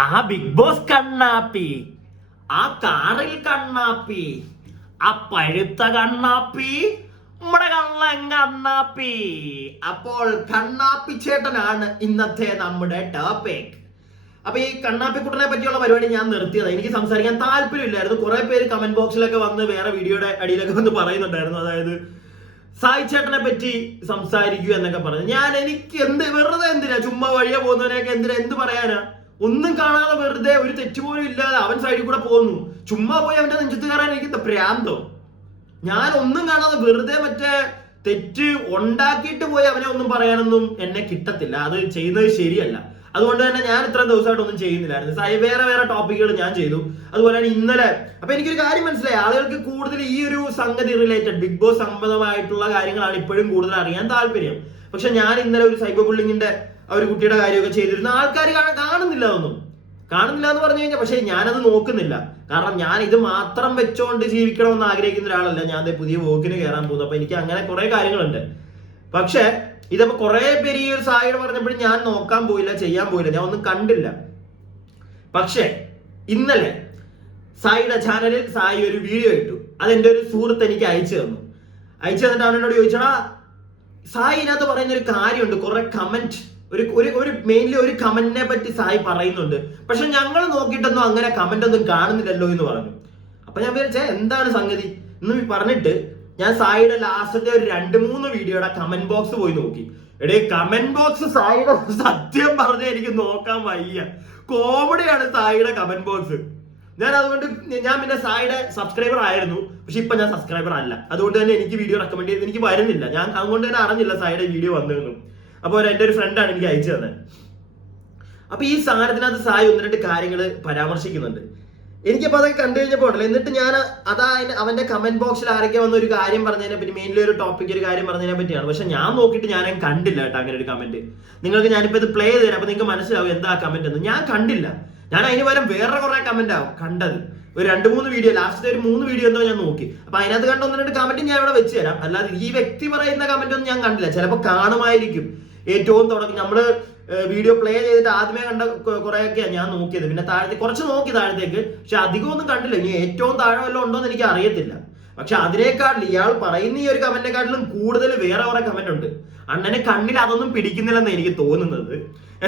ആ big boss കണ്ണാപ്പി, ആ കാറിൽ കണ്ണാപ്പി, ആ പഴുത്ത കണ്ണാപ്പി, നമ്മുടെ കള്ളൻ കണ്ണാപ്പി. അപ്പോൾ കണ്ണാപ്പി ചേട്ടനാണ് ഇന്നത്തെ നമ്മുടെ ടോപ്പിക്. അപ്പൊ ഈ കണ്ണാപ്പിക്കുട്ടനെ പറ്റിയുള്ള പരിപാടി ഞാൻ നിർത്തിയത്. എനിക്ക് സംസാരിക്കാൻ താല്പര്യമില്ലായിരുന്നു. കുറെ പേര് കമന്റ് ബോക്സിലൊക്കെ വന്ന് വേറെ വീഡിയോയുടെ അടിയിലൊക്കെ വന്ന് പറയുന്നുണ്ടായിരുന്നു, അതായത് സായി ചേട്ടനെ പറ്റി സംസാരിക്കൂ എന്നൊക്കെ പറഞ്ഞു. എനിക്ക് വെറുതെ എന്തിനാ ചുമ്മാ വഴിയെ പോകുന്നവരെയൊക്കെ എന്ത് പറയാനാ? ഒന്നും കാണാതെ വെറുതെ ഒരു തെറ്റുപോലും ഇല്ലാതെ അവൻ സൈഡിൽ കൂടെ പോകുന്നു. ചുമ്മാ പോയി അവന്റെ നെഞ്ചത്ത് കയറാൻ എനിക്ക് പ്രാന്തോ? ഞാൻ ഒന്നും കാണാതെ വെറുതെ മറ്റേ തെറ്റ് ഉണ്ടാക്കിയിട്ട് പോയി അവനെ ഒന്നും പറയാനൊന്നും എന്നെ കിട്ടത്തില്ല. അത് ചെയ്യുന്നത് ശരിയല്ല. അതുകൊണ്ട് തന്നെ ഞാൻ ഇത്രയും ദിവസമായിട്ട് ഒന്നും ചെയ്യുന്നില്ലായിരുന്നു. വേറെ ടോപ്പിക്കുകൾ ഞാൻ ചെയ്തു. അതുപോലെ തന്നെ ഇന്നലെ അപ്പൊ എനിക്കൊരു കാര്യം മനസ്സിലായി, ആളുകൾക്ക് കൂടുതൽ ഈ ഒരു സംഗതി റിലേറ്റഡ് ബിഗ് ബോസ് സംബന്ധമായിട്ടുള്ള കാര്യങ്ങളാണ് ഇപ്പോഴും കൂടുതൽ അറിയാൻ താല്പര്യം. പക്ഷെ ഞാൻ ഇന്നലെ ഒരു സൈബർ ബുള്ളിങ്ങിന്റെ ഒരു കുട്ടിയുടെ കാര്യമൊക്കെ ചെയ്തിരുന്ന ആൾക്കാർ കാണുന്നില്ല എന്ന് പറഞ്ഞു കഴിഞ്ഞാൽ, പക്ഷെ ഞാനത് നോക്കുന്നില്ല. കാരണം ഞാൻ ഇത് മാത്രം വെച്ചോണ്ട് ജീവിക്കണമെന്ന് ആഗ്രഹിക്കുന്ന ഒരാളല്ല. ഞാൻ പുതിയ വോക്കിന് കയറാൻ പോകുന്നു. അപ്പൊ എനിക്ക് അങ്ങനെ കുറെ കാര്യങ്ങളുണ്ട്. പക്ഷെ ഇതപ്പോ കുറെ പേര് ഈ ഒരു സായിയുടെ പറഞ്ഞപ്പോഴും ഞാൻ നോക്കാൻ പോയില്ല, ചെയ്യാൻ പോയില്ല, ഞാൻ ഒന്നും കണ്ടില്ല. പക്ഷെ ഇന്നലെ സായിയുടെ ചാനലിൽ സായി ഒരു വീഡിയോ ഇട്ടു. അതെന്റെ ഒരു സുഹൃത്ത് എനിക്ക് അയച്ചു തന്നിട്ട് അവനോട് ചോദിച്ചാ, സായി ഇതിനകത്ത് പറയുന്ന ഒരു കാര്യമുണ്ട്, കുറെ കമന്റ് ഒരു മെയിൻലി ഒരു കമന്റിനെ പറ്റി സായി പറയുന്നുണ്ട്, പക്ഷെ ഞങ്ങൾ നോക്കിയിട്ടൊന്നും അങ്ങനെ കമന്റ് ഒന്നും കാണുന്നില്ലല്ലോ എന്ന് പറഞ്ഞു. അപ്പൊ ഞാൻ വിചാരിച്ചേ എന്താണ് സംഗതി എന്ന് പറഞ്ഞിട്ട് ഞാൻ സായിയുടെ ലാസ്റ്റത്തെ ഒരു 2-3 വീഡിയോയുടെ കമന്റ് ബോക്സ് പോയി നോക്കി. കമന്റ് ബോക്സ് സായിയുടെ സത്യം പറഞ്ഞ എനിക്ക് നോക്കാൻ വയ്യ. കോമഡിയാണ് സായിയുടെ കമന്റ് ബോക്സ്. അതുകൊണ്ട് ഞാൻ പിന്നെ സായിയുടെ സബ്സ്ക്രൈബർ ആയിരുന്നു, പക്ഷെ ഇപ്പൊ ഞാൻ സബ്സ്ക്രൈബർ അല്ല. അതുകൊണ്ട് തന്നെ എനിക്ക് വീഡിയോ റെക്കമെൻഡ് ചെയ്ത് എനിക്ക് വരുന്നില്ല. ഞാൻ അതുകൊണ്ട് തന്നെ അറിഞ്ഞില്ല സായിയുടെ വീഡിയോ വന്നിരുന്നു. അപ്പോൾ എൻ്റെ ഒരു ഫ്രണ്ടാണ് എനിക്ക് അയച്ചു തന്നെ. അപ്പൊ ഈ സാധനത്തിനകത്ത് സായി 1-2 കാര്യങ്ങൾ പരാമർശിക്കുന്നുണ്ട്. എനിക്കപ്പോ അതൊക്കെ കണ്ടു കഴിഞ്ഞപ്പോ ഉണ്ടല്ലോ, എന്നിട്ട് ഞാൻ അവന്റെ കമന്റ് ബോക്സിൽ ആരൊക്കെ വന്ന ഒരു കാര്യം പറഞ്ഞതിനെ പറ്റി, മെയിൻലി ഒരു ടോപ്പിക് ഒരു കാര്യം പറഞ്ഞതിനെ പറ്റിയാണ്. പക്ഷെ ഞാൻ നോക്കിയിട്ട് ഞാൻ കണ്ടില്ല കേട്ടോ അങ്ങനെ ഒരു കമന്റ്. നിങ്ങൾക്ക് ഞാനിപ്പോ ഇത് പ്ലേ ചെയ്ത് തരാം, അപ്പൊ നിങ്ങൾക്ക് മനസ്സിലാവും എന്താ കമന്റ് എന്ന്. ഞാൻ കണ്ടില്ല. ഞാൻ അതിന് പകരം വേറെ കുറെ കമന്റ് ആവും കണ്ടത്. ഒരു 2-3 വീഡിയോ, ലാസ്റ്റ് ഒരു 3 വീഡിയോ എന്തോ ഞാൻ നോക്കി. അപ്പൊ അതിനകത്ത് കണ്ട 1-2 കമന്റ് ഞാൻ ഇവിടെ വെച്ച് തരാം. അല്ലാതെ ഈ വ്യക്തി പറയുന്ന കമന്റ് ഒന്നും ഞാൻ കണ്ടില്ല. ചിലപ്പോൾ കാണുമായിരിക്കും. ഏറ്റവും തുടങ്ങി നമ്മള് വീഡിയോ പ്ലേ ചെയ്തിട്ട് ആദ്യമേ കണ്ട കുറെയൊക്കെയാണ് ഞാൻ നോക്കിയത്. പിന്നെ കുറച്ച് നോക്കി താഴത്തേക്ക്, പക്ഷെ അധികം ഒന്നും കണ്ടില്ല. ഇനി ഏറ്റവും താഴെ വല്ലതും ഉണ്ടോ എന്ന് എനിക്ക് അറിയത്തില്ല. പക്ഷെ അതിനേക്കാട്ടിലും ഇയാൾ പറയുന്ന ഈ ഒരു കമന്റിനെക്കാട്ടിലും കൂടുതൽ വേറെ കുറെ കമന്റ് ഉണ്ട്. അണ്ണനെ കണ്ണിൽ അതൊന്നും പിടിക്കുന്നില്ലെന്ന് എനിക്ക് തോന്നുന്നത്.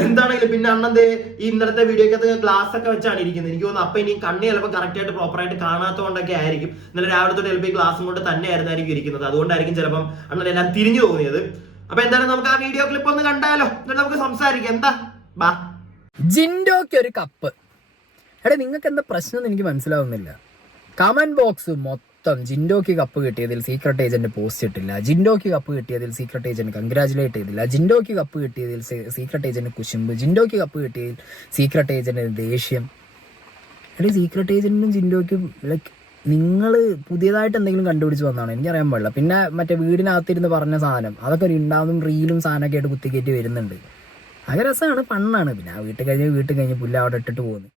എന്താണെങ്കിലും പിന്നെ അണ്ണന്റെ ഈ ഇന്നലത്തെ വീഡിയോക്കകത്ത് ഗ്ലാസ് ഒക്കെ വെച്ചാണ് ഇരിക്കുന്നത്. എനിക്ക് തോന്നുന്നു അപ്പൊ ഇനി കണ്ണി ചിലപ്പോൾ കറക്റ്റ് ആയിട്ട് പ്രോപ്പറായിട്ട് കാണാത്തതുകൊണ്ടൊക്കെ ആയിരിക്കും. ഇന്നലെ രാവിലെ തൊട്ട് ചിലപ്പോൾ ഈ ഗ്ലാസും കൊണ്ട് തന്നെ ആയിരുന്നായിരിക്കും ഇരിക്കുന്നത്. അതുകൊണ്ടായിരിക്കും ചിലപ്പം അണ്ണനെല്ലാം തിരിഞ്ഞു തോന്നിയത്. അപ്പൊ എന്തായാലും നമുക്ക് ആ വീഡിയോ ക്ലിപ്പ് ഒന്ന് കണ്ടാലോ, എന്നിട്ട് നമുക്ക് സംസാരിക്കാം. എന്താ ബാ ജിൻഡോക്ക് ഒരു കപ്പ്. നിങ്ങൾക്ക് എന്താ പ്രശ്നം എനിക്ക് മനസ്സിലാവുന്നില്ല. കമന്റ് ബോക്സ് മൊത്തം ജിൻഡോക്ക് കപ്പ് കിട്ടിയതിൽ സീക്രട്ട് ഏജന്റ് പോസ്റ്റ് ഇട്ടില്ല, ജിൻഡോക്ക് കപ്പ് കിട്ടിയതിൽ സീക്രട്ട് ഏജന്റ് കൺഗ്രാജുലേറ്റ് ചെയ്തില്ല, ജിൻഡോക്ക് കപ്പ് കിട്ടിയതിൽ സീക്രട്ട് ഏജന്റ് കുശുമ്പ്, ജിൻഡോക്ക് കപ്പ് കിട്ടിയതിൽ സീക്രട്ട് ഏജന്റ് ദേഷ്യം. സീക്രട്ട് ഏജന്റിനും ജിൻഡോക്കും ലൈക്ക് നിങ്ങൾ പുതിയതായിട്ട് എന്തെങ്കിലും കണ്ടുപിടിച്ച് വന്നതാണ്, എനിക്കറിയാൻ പാടില്ല. പിന്നെ മറ്റേ വീടിനകത്തിരുന്ന് പറഞ്ഞ സാധനം അതൊക്കെ ഒരു ഉണ്ടാവും റീലും സാധനമൊക്കെ ആയിട്ട് കുത്തിക്കയറ്റി വരുന്നുണ്ട്. അത് രസമാണ്, ഫണ്ണാണ്. പിന്നെ ആ വീട്ടിൽ കഴിഞ്ഞ് പുല്ല് അവിടെ ഇട്ടിട്ട് പോകുന്നു.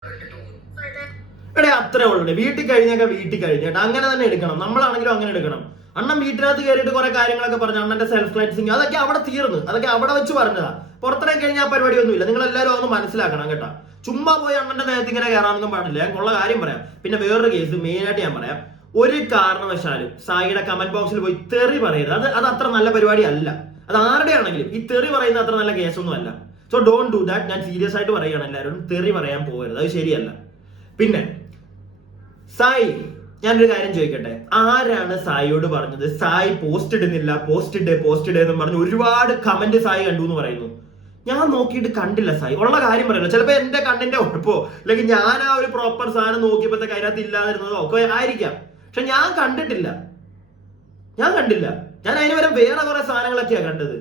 അത്രേ ഉള്ളൂ. വീട്ടിൽ കഴിഞ്ഞേട്ടാ അങ്ങനെ തന്നെ എടുക്കണം. നമ്മളാണെങ്കിലും അങ്ങനെ എടുക്കണം. അണ്ണൻ വീട്ടിനകത്ത് കയറിയിട്ട് കുറെ കാര്യങ്ങളൊക്കെ പറഞ്ഞു. അണ്ണന്റെ സെൽഫ് ക്ലൻസിങ് അതൊക്കെ അവിടെ തീർന്ന്, അതൊക്കെ അവിടെ വെച്ച് പറഞ്ഞതാ. പുറത്തിറങ്ങി കഴിഞ്ഞാൽ പരിപാടി ഒന്നുമില്ല. നിങ്ങൾ എല്ലാവരും ഒന്ന് മനസ്സിലാക്കണം കേട്ടാ. ചുമ്മാ പോയി അണ്ണന്റെ നേരത്തെ ഇങ്ങനെ കയറാനൊന്നും പാടില്ല. ഞാൻ ഉള്ള കാര്യം പറയാം. പിന്നെ വേറൊരു കേസ് മെയിനായിട്ട് ഞാൻ പറയാം. ഒരു കാരണവശാലും സായിയുടെ കമന്റ് ബോക്സിൽ പോയി തെറി പറയരുത്. അത് അത്ര നല്ല പരിപാടി അല്ല. അത് ആരുടെ ആണെങ്കിലും ഈ തെറി പറയുന്ന അത്ര നല്ല കേസൊന്നും അല്ല. So don't do that. ഞാൻ സീരിയസ് ആയിട്ട് പറയുകയാണ്, എല്ലാവരും തെറി പറയാൻ പോകരുത്, അത് ശരിയല്ല. പിന്നെ സായി, ഞാനൊരു കാര്യം ചോദിക്കട്ടെ, ആരാണ് സായിയോട് പറഞ്ഞത് സായി പോസ്റ്റ് ഇടുന്നില്ല, പോസ്റ്റ് ഇടേ എന്നും പറഞ്ഞ് ഒരുപാട് കമന്റ് സായി കണ്ടു എന്ന് പറയുന്നു? ഞാൻ നോക്കിയിട്ട് കണ്ടില്ല സായി. ഉള്ള കാര്യം പറയല്ലോ. ചിലപ്പോ എന്റെ കണ്ണിന്റെ ഉഴപ്പോ അല്ലെങ്കിൽ ഞാൻ ആ ഒരു പ്രോപ്പർ സാധനം നോക്കിയപ്പോഴത്തേക്ക് അതിനകത്ത് ഇല്ലാതിരുന്നതോ ഒക്കെ ആയിരിക്കാം. പക്ഷെ ഞാൻ കണ്ടിട്ടില്ല. ഞാൻ അതിന് വരെ വേറെ കുറെ സാധനങ്ങളൊക്കെയാണ് കണ്ടത്.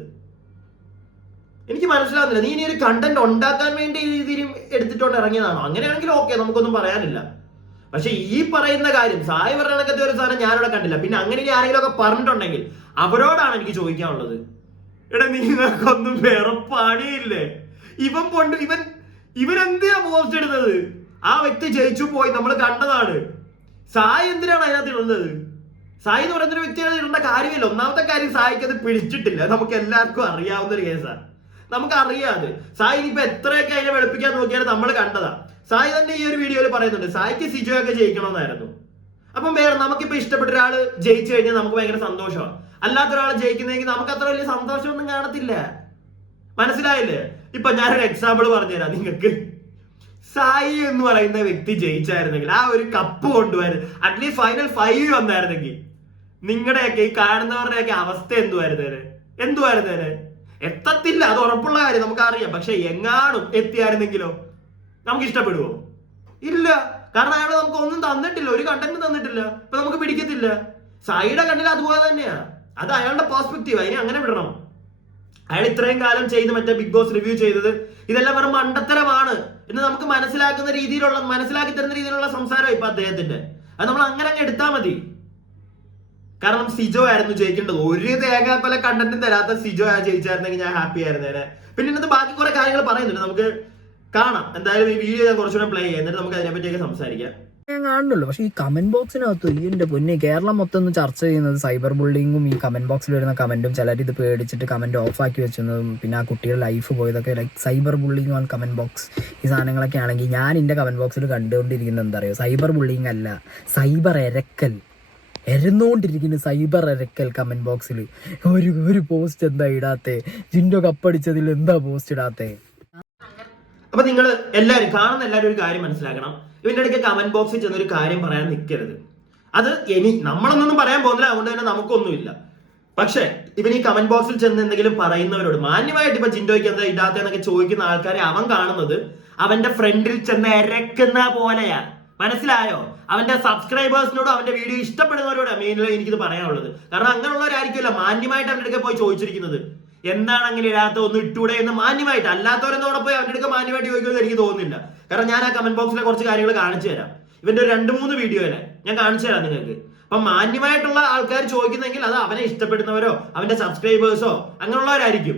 എനിക്ക് മനസ്സിലാവുന്നില്ല. നീ ഇനി ഒരു കണ്ടന്റ് ഉണ്ടാക്കാൻ വേണ്ടി രീതിയിൽ എടുത്തിട്ടോണ്ട് ഇറങ്ങിയതാണോ? അങ്ങനെയാണെങ്കിൽ ഓക്കെ, നമുക്കൊന്നും പറയാനില്ല. പക്ഷെ ഈ പറയുന്ന കാര്യം സായി പറഞ്ഞ ഒരു സാധനം ഞാനിവിടെ കണ്ടില്ല. പിന്നെ അങ്ങനെ ഇനി ആരെങ്കിലും ഒക്കെ പറഞ്ഞിട്ടുണ്ടെങ്കിൽ അവരോടാണ് എനിക്ക് ചോദിക്കാനുള്ളത്. നിങ്ങൾക്കൊന്നും വേറെ പണിയില്ലേ? ഇവൻ എന്തിനാ പോസ്റ്റ് ഇടുന്നത്? ആ വ്യക്തി ജയിച്ചു പോയി, നമ്മൾ കണ്ടതാണ്. സായി എന്തിനാണ് അതിനകത്ത് ഇടുന്നത്? സായി എന്ന് പറയുന്ന ഒരു വ്യക്തിയാണ് ഇടേണ്ട കാര്യമില്ല. ഒന്നാമത്തെ കാര്യം, സായിക്ക് അത് പിടിച്ചിട്ടില്ല. നമുക്ക് എല്ലാവർക്കും അറിയാവുന്ന ഒരു കേസാണ്. നമുക്കറിയാതെ സായി ഇനിയിപ്പോ എത്രയൊക്കെ അതിനെ വെളുപ്പിക്കാൻ നോക്കിയാലും നമ്മൾ കണ്ടതാ. സായി തന്നെ ഈ ഒരു വീഡിയോയിൽ പറയുന്നുണ്ട് സായിക്ക് സിജോയൊക്കെ ജയിക്കണമെന്നായിരുന്നു. അപ്പം വേറെ നമുക്കിപ്പോ ഇഷ്ടപ്പെട്ട ഒരാള് ജയിച്ചു കഴിഞ്ഞാൽ നമുക്ക് ഭയങ്കര സന്തോഷമാണ്. അല്ലാത്ത ഒരാൾ ജയിക്കുന്നെങ്കിൽ നമുക്ക് അത്ര വലിയ സന്തോഷമൊന്നും കാണത്തില്ല. മനസ്സിലായില്ലേ? ഇപ്പൊ ഞാനൊരു എക്സാമ്പിൾ പറഞ്ഞുതരാം നിങ്ങൾക്ക്. സായി എന്ന് പറയുന്ന വ്യക്തി ജയിച്ചായിരുന്നെങ്കിൽ, ആ ഒരു കപ്പ് കൊണ്ടുവരുന്നത് അറ്റ്ലീസ്റ്റ് ഫൈനൽ 5 വന്നായിരുന്നെങ്കിൽ, നിങ്ങളുടെയൊക്കെ ഈ കാണുന്നവരുടെയൊക്കെ അവസ്ഥ എന്തുവായിരുന്നേനെ? എത്തത്തില്ല, അത് ഉറപ്പുള്ള കാര്യം നമുക്കറിയാം. പക്ഷെ എങ്ങാനും എത്തിയായിരുന്നെങ്കിലോ നമുക്ക് ഇഷ്ടപ്പെടുവോ? ഇല്ല. കാരണം അയാൾ നമുക്ക് ഒന്നും തന്നിട്ടില്ല, ഒരു കണ്ടന്റ് തന്നിട്ടില്ല. ഇപ്പൊ നമുക്ക് പിടിക്കത്തില്ല. സായിയുടെ കണ്ണിൽ അതുപോലെ തന്നെയാ. അത് അയാളുടെ പെർസ്പെക്റ്റീവ്, അതിനെ അങ്ങനെ വിടണം. അയാൾ ഇത്രയും കാലം ചെയ്ത് മറ്റേ ബിഗ് ബോസ് റിവ്യൂ ചെയ്തത് ഇതെല്ലാം വെറും മണ്ടത്തരമാണ് എന്ന് നമുക്ക് മനസ്സിലാക്കി തരുന്ന രീതിയിലുള്ള സംസാരം ഇപ്പൊ അദ്ദേഹത്തിന്റെ. അത് നമ്മൾ അങ്ങനെ അങ്ങ് എടുത്താൽ മതി. കാരണം സിജോ ആയിരുന്നു ജയിക്കേണ്ടത്. ഒരു തേങ്ങാപ്പല കണ്ടന്റും തരാത്ത സിജോ ജയിച്ചായിരുന്നെങ്കിൽ ഞാൻ ഹാപ്പി ആയിരുന്നേനെ. പിന്നെ ഇന്നത്തെ ബാക്കി കുറെ കാര്യങ്ങൾ പറയുന്നുണ്ട്, നമുക്ക് കാണാം. എന്തായാലും ഈ വീഡിയോ ഞാൻ കുറച്ചുകൂടെ പ്ലേ ചെയ്യാം, എന്നിട്ട് നമുക്ക് അതിനെപ്പറ്റിയൊക്കെ സംസാരിക്കാം. ഞാൻ കാണുന്നുള്ളൂ. പക്ഷെ ഈ കമന്റ് ബോക്സിനകത്ത് എന്റെ പൊന്നെ, കേരളം മൊത്തം ഒന്ന് ചർച്ച ചെയ്യുന്നത് സൈബർ ബുള്ളിങ്ങും ഈ കമന്റ് ബോക്സിൽ വരുന്ന കമന്റും, ചിലർ ഇത് പേടിച്ചിട്ട് കമന്റ് ഓഫ് ആക്കി വെച്ചതും, പിന്നെ ആ കുട്ടിയുടെ ലൈഫ് പോയതൊക്കെ like cyber bullying on comment box, ഈ സാധനങ്ങളൊക്കെ ആണെങ്കിൽ ഞാൻ എന്റെ കമന്റ് ബോക്സിൽ കണ്ടുകൊണ്ടിരിക്കുന്നത് എന്താ പറയുക, സൈബർ ബുള്ളിങ് അല്ല, സൈബർ എരക്കൽ, എരന്നുകൊണ്ടിരിക്കുന്നു സൈബർ എരക്കൽ. കമന്റ് ബോക്സിൽ ഒരു പോസ്റ്റ് എന്താ ഇടാത്തെ? ജിൻഡോ കപ്പടിച്ചതിൽ എന്താ പോസ്റ്റ് ഇടാത്തെ? അപ്പൊ നിങ്ങൾ എല്ലാവരും കാണുന്ന എല്ലാവരും ഒരു കാര്യം മനസ്സിലാക്കണം. ഇവന്റെ ഇടയ്ക്ക് കമന്റ് ബോക്സിൽ ചെന്നൊരു കാര്യം പറയാൻ നിൽക്കരുത്. അത് നമ്മളൊന്നും പറയാൻ പോകുന്നില്ല, അതുകൊണ്ട് തന്നെ നമുക്കൊന്നുമില്ല. പക്ഷെ ഇവൻ ഈ കമന്റ് ബോക്സിൽ ചെന്ന് എന്തെങ്കിലും പറയുന്നവരോട് മാന്യമായിട്ട് ഇപ്പൊ ജിൻഡോയ്ക്ക് എന്താ ഇടാത്തെന്നൊക്കെ ചോദിക്കുന്ന ആൾക്കാരെ അവൻ കാണുന്നത് അവന്റെ ഫ്രണ്ടിൽ ചെന്ന് ഇരക്കുന്ന പോലെയാ. മനസ്സിലായോ? അവന്റെ സബ്സ്ക്രൈബേഴ്സിനോടും അവന്റെ വീഡിയോ ഇഷ്ടപ്പെടുന്നവരോട് മെയിനായി എനിക്കിത് പറയാനുള്ളത്. കാരണം അങ്ങനെയുള്ളവരായിരിക്കുമല്ലോ മാന്യമായിട്ട് അവന്റെ അടുക്ക പോയി ചോദിച്ചിരിക്കുന്നത്, എന്താണ് അങ്ങനെ ഇടാത്ത, ഒന്ന് ഇട്ടൂടെ എന്ന് മാന്യമായിട്ട്. അല്ലാത്തവരെന്നോടെ പോയി അവന്റെ അടുക്ക മാന്യമായിട്ട് ചോദിക്കുമെന്ന് എനിക്ക് തോന്നുന്നില്ല. കാരണം ഞാൻ ആ കമന്റ് ബോക്സിലെ കുറച്ച് കാര്യങ്ങൾ കാണിച്ചു തരാം. ഇവന്റെ ഒരു 2-3 വീഡിയോയിലെ ഞാൻ കാണിച്ചു തരാം നിങ്ങൾക്ക്. അപ്പൊ മാന്യമായിട്ടുള്ള ആൾക്കാർ ചോദിക്കുന്നെങ്കിൽ അത് അവനെ ഇഷ്ടപ്പെടുന്നവരോ അവന്റെ സബ്സ്ക്രൈബേഴ്സോ അങ്ങനെയുള്ളവരായിരിക്കും.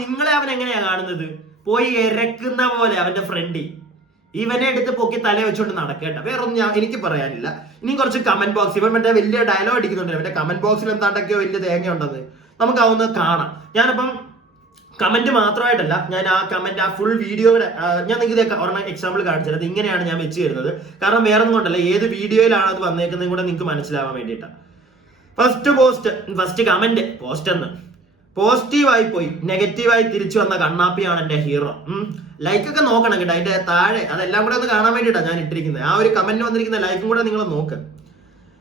നിങ്ങളെ അവൻ എങ്ങനെയാ കാണുന്നത്? പോയി ഇരക്കുന്ന പോലെ അവന്റെ ഫ്രണ്ടി ഇവനെ എടുത്ത് പൊക്കി തല വെച്ചുകൊണ്ട് നടക്കേണ്ട. വേറൊന്നും എനിക്ക് പറയാനില്ല. ഇനി കുറച്ച് കമന്റ് ബോക്സ്, ഇവൻ മറ്റേ വലിയ ഡയലോഗ് അടിക്കുന്നുണ്ട് അവന്റെ കമന്റ് ബോക്സിൽ എന്താണ്ടൊക്കെയോ വലിയ തേങ്ങ ഉണ്ടെന്ന് നമുക്ക് അതൊന്ന് കാണാം. ഞാനിപ്പം കമന്റ് മാത്രമായിട്ടല്ല, ഞാൻ ആ ഫുൾ വീഡിയോയുടെ ഞാൻ നിങ്ങൾക്ക് ഒരെണ്ണം എക്സാമ്പിൾ കാണിച്ചത്. അത് ഇങ്ങനെയാണ് ഞാൻ വെച്ച് തരുന്നത്. കാരണം വേറെ ഒന്നും കൊണ്ടല്ല, ഏത് വീഡിയോയിലാണ് അത് വന്നേക്കുന്നതും കൂടെ നിങ്ങൾക്ക് മനസ്സിലാവാൻ വേണ്ടിയിട്ടാണ്. ഫസ്റ്റ് കമന്റ് പോസിറ്റീവായി പോയി നെഗറ്റീവായി തിരിച്ചു വന്ന കണ്ണാപ്പിയാണ് എന്റെ ഹീറോ. ലൈക്കൊക്കെ നോക്കണം കേട്ടോ, അതിന്റെ താഴെ അതെല്ലാം കൂടെ ഒന്ന് കാണാൻ വേണ്ടിയിട്ടാണ് ഞാൻ ഇട്ടിരിക്കുന്നത്. ആ ഒരു കമന്റ് വന്നിരിക്കുന്ന ലൈക്കും കൂടെ നിങ്ങൾ നോക്ക്.